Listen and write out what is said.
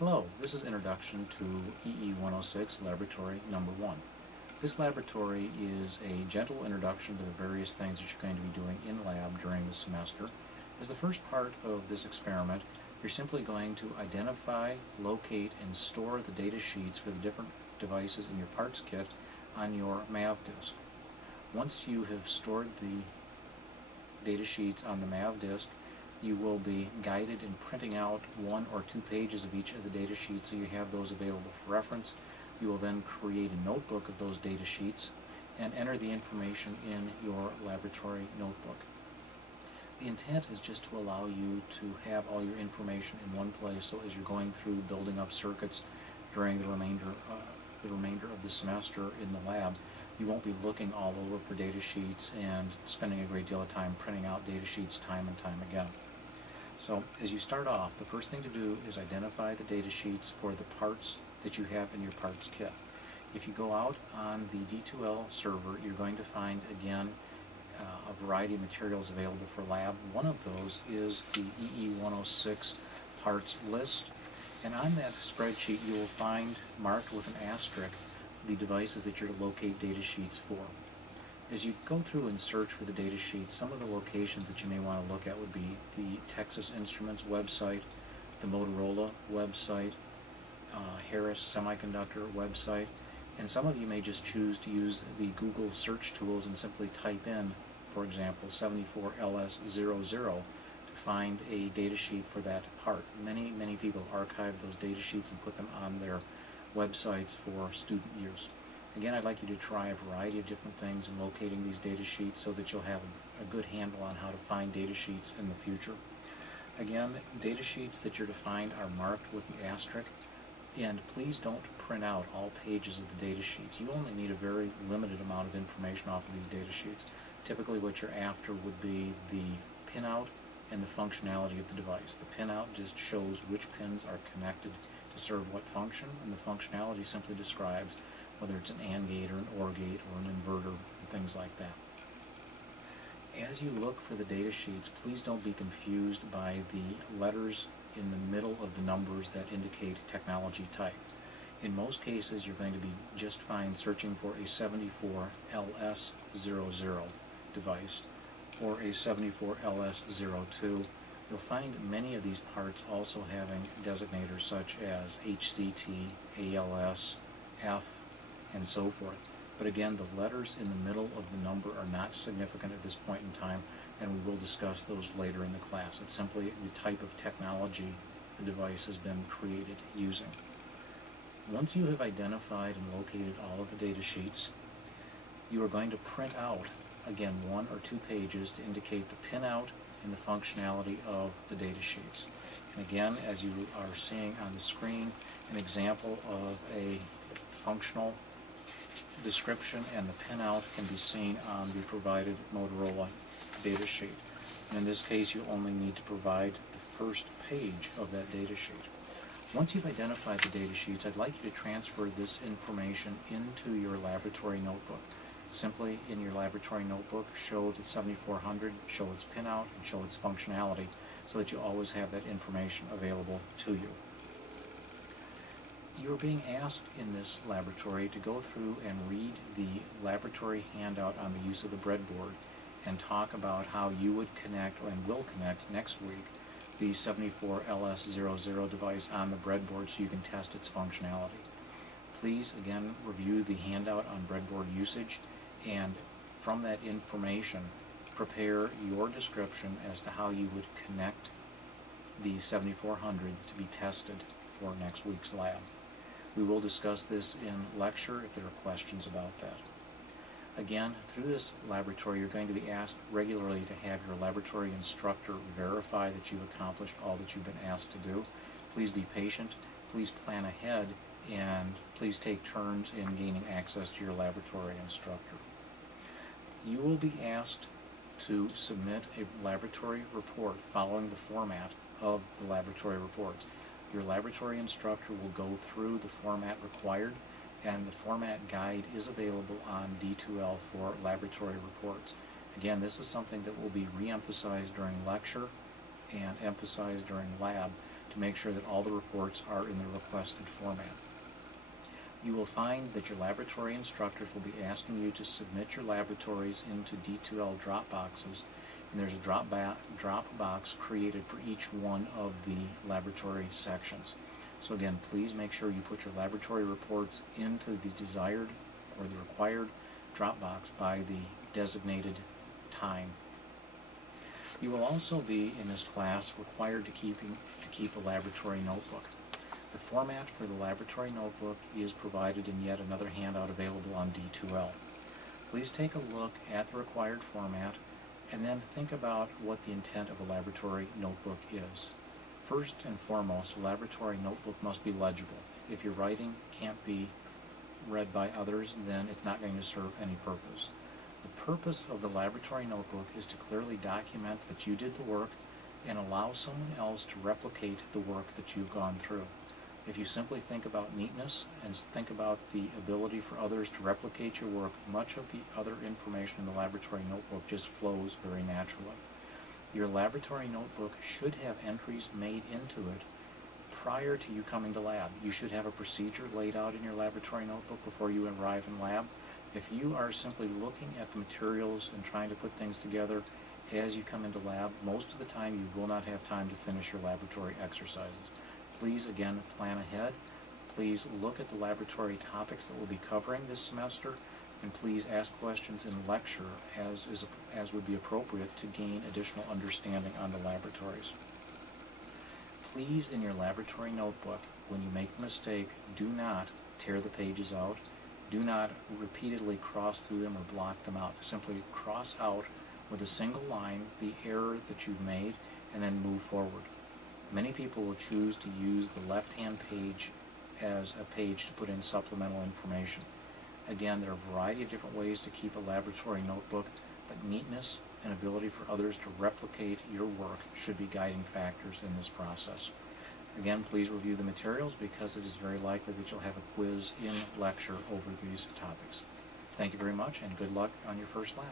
Hello, this is Introduction to EE106 Laboratory Number 1. This laboratory is a gentle introduction to the various things that you're going to be doing in lab during the semester. As the first part of this experiment, you're simply going to identify, locate, and store the data sheets for the different devices in your parts kit on your MAV disk. Once you have stored the data sheets on the MAV disk, you will be guided in printing out 1 or 2 pages of each of the data sheets so you have those available for reference. You will then create a notebook of those data sheets and enter the information in your laboratory notebook. The intent is just to allow you to have all your information in one place, so as you're going through building up circuits during the remainder of the semester in the lab, you won't be looking all over for data sheets and spending a great deal of time printing out data sheets time and time again. So as you start off, the first thing to do is identify the data sheets for the parts that you have in your parts kit. If you go out on the D2L server, you're going to find again a variety of materials available for lab. One of those is the EE106 parts list, and on that spreadsheet you will find marked with an asterisk the devices that you're to locate data sheets for. As you go through and search for the data sheet, some of the locations that you may want to look at would be the Texas Instruments website, the Motorola website, Harris Semiconductor website, and some of you may just choose to use the Google search tools and simply type in, for example, 74LS00 to find a data sheet for that part. Many people archive those data sheets and put them on their websites for student use. Again, I'd like you to try a variety of different things in locating these data sheets so that you'll have a good handle on how to find data sheets in the future. Again, data sheets that you're to find are marked with the asterisk, and please don't print out all pages of the data sheets. You only need a very limited amount of information off of these data sheets. Typically what you're after would be the pinout and the functionality of the device. The pinout just shows which pins are connected to serve what function, and the functionality simply describes whether it's an AND gate or an OR gate or an inverter and things like that. As you look for the data sheets, please don't be confused by the letters in the middle of the numbers that indicate technology type. In most cases, you're going to be just fine searching for a 74LS00 device or a 74LS02. You'll find many of these parts also having designators such as HCT, ALS, F, and so forth. But again, the letters in the middle of the number are not significant at this point in time, and we will discuss those later in the class. It's simply the type of technology the device has been created using. Once you have identified and located all of the data sheets, you are going to print out, again, 1 or 2 pages to indicate the pinout and the functionality of the data sheets. And again, as you are seeing on the screen, an example of a functional description and the pinout can be seen on the provided Motorola data sheet. And in this case, you only need to provide the first page of that data sheet. Once you've identified the data sheets, I'd like you to transfer this information into your laboratory notebook. Simply in your laboratory notebook, show the 7400, show its pinout, and show its functionality so that you always have that information available to you. You're being asked in this laboratory to go through and read the laboratory handout on the use of the breadboard and talk about how you would connect and will connect next week the 74LS00 device on the breadboard so you can test its functionality. Please again review the handout on breadboard usage, and from that information prepare your description as to how you would connect the 7400 to be tested for next week's lab. We will discuss this in lecture if there are questions about that. Again, through this laboratory, you're going to be asked regularly to have your laboratory instructor verify that you've accomplished all that you've been asked to do. Please be patient, please plan ahead, and please take turns in gaining access to your laboratory instructor. You will be asked to submit a laboratory report following the format of the laboratory reports. Your laboratory instructor will go through the format required, and the format guide is available on D2L for laboratory reports. Again, this is something that will be re-emphasized during lecture and emphasized during lab to make sure that all the reports are in the requested format. You will find that your laboratory instructors will be asking you to submit your laboratories into D2L drop boxes, and there's a drop box created for each one of the laboratory sections. So again, please make sure you put your laboratory reports into the desired or the required drop box by the designated time. You will also be, in this class, required to keep a laboratory notebook. The format for the laboratory notebook is provided in yet another handout available on D2L. Please take a look at the required format and then think about what the intent of a laboratory notebook is. First and foremost, a laboratory notebook must be legible. If your writing can't be read by others, then it's not going to serve any purpose. The purpose of the laboratory notebook is to clearly document that you did the work and allow someone else to replicate the work that you've gone through. If you simply think about neatness and think about the ability for others to replicate your work, much of the other information in the laboratory notebook just flows very naturally. Your laboratory notebook should have entries made into it prior to you coming to lab. You should have a procedure laid out in your laboratory notebook before you arrive in lab. If you are simply looking at the materials and trying to put things together as you come into lab, most of the time you will not have time to finish your laboratory exercises. Please, again, plan ahead. Please look at the laboratory topics that we'll be covering this semester, and please ask questions in lecture as would be appropriate to gain additional understanding on the laboratories. Please, in your laboratory notebook, when you make a mistake, do not tear the pages out. Do not repeatedly cross through them or block them out. Simply cross out with a single line the error that you've made and then move forward. Many people will choose to use the left-hand page as a page to put in supplemental information. Again, there are a variety of different ways to keep a laboratory notebook, but neatness and ability for others to replicate your work should be guiding factors in this process. Again, please review the materials because it is very likely that you'll have a quiz in lecture over these topics. Thank you very much and good luck on your first lab.